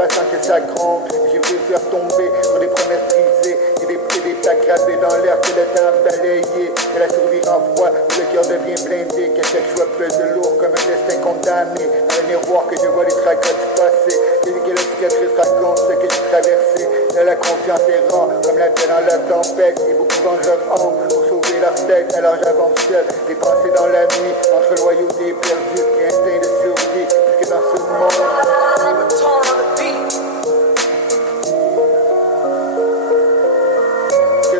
patience que ça gronde. J'ai vu faire tomber sur des promesses brisées et des plaques gravées dans l'air que le temps balayé. Que la survie renvoie, où le cœur devient blindé, que chaque choix pèse de lourd comme un destin condamné. Dans le miroir que je vois les tracas du passé, et que la cicatrice raconte ce que j'ai traversé. De la confiance est rare, comme la paix dans la tempête, et beaucoup vendent leur âme pour sauver leur tête. Alors j'avance seul, les pensées dans la nuit, entre loyauté perdue et instinct de survie, parce que dans ce monde.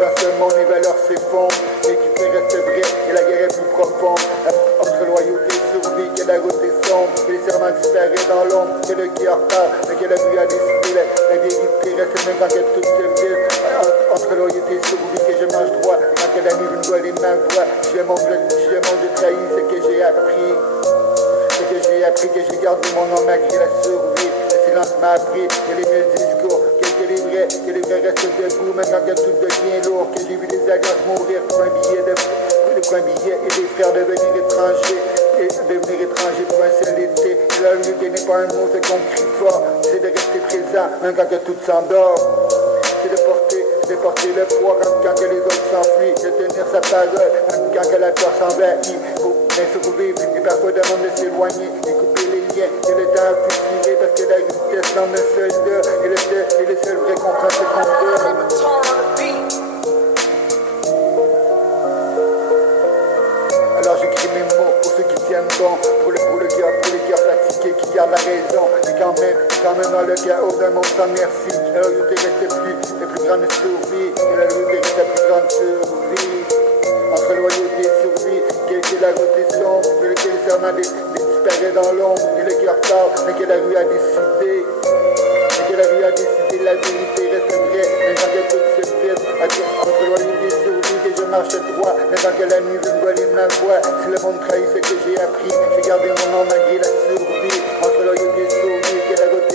Dans ce monde, les valeurs s'effondrent, l'équité reste vraie et la guerre est plus profonde. Entre loyauté et survie, que la route est sombre, que les serments disparaissent dans l'ombre, que le cœur parle, mais que la rue a décidé. La vérité reste même quand que tout se vide. Entre loyauté et survie, que je mange droit, quand que la nuit me doit les ma voix. Si le monde je trahis ce que j'ai appris. Ce que j'ai appris, que j'ai gardé mon nom malgré la survie. Le silence m'a appris que les mille discours, que les vrais restent debout, même quand tout devient lourd. Que j'ai vu les alliances mourir pour un billet et des frères devenir étrangers. Et devenir étranger pour un seul été. Et la lutte n'est pas un mot, c'est qu'on crie fort. C'est de rester présent, même quand tout s'endort. C'est de porter le poids quand que les autres s'enfuient. De tenir sa parole, même quand que la peur s'envahit. Faut bien survivre et parfois demande de s'éloigner. Et couper les liens, et le temps a fusilé. Parce que la vitesse dans un soldat. Et le seul vrai comprend ce qu'on veut. Alors j'écris mes mots pour ceux qui tiennent bon, pour les cœurs fatigués qui gardent la raison. Mais quand même dans le chaos d'un monde sans merci, la loyauté reste la plus grande survie. Et la loyauté reste la plus grande survie. Entre loyauté et survie, que la route est sombre, que les serments disparaissent dans l'ombre. Et le cœur parle, mais que la rue a décidé. La vérité reste vraie, même quand que tout se vide. Entre loyauté et survie, que je marche droit, même quand que la nuit veut me voler ma voix. Si le monde trahit ce que j'ai appris, j'ai gardé mon nom malgré la survie. Entre loyauté et survie, que la route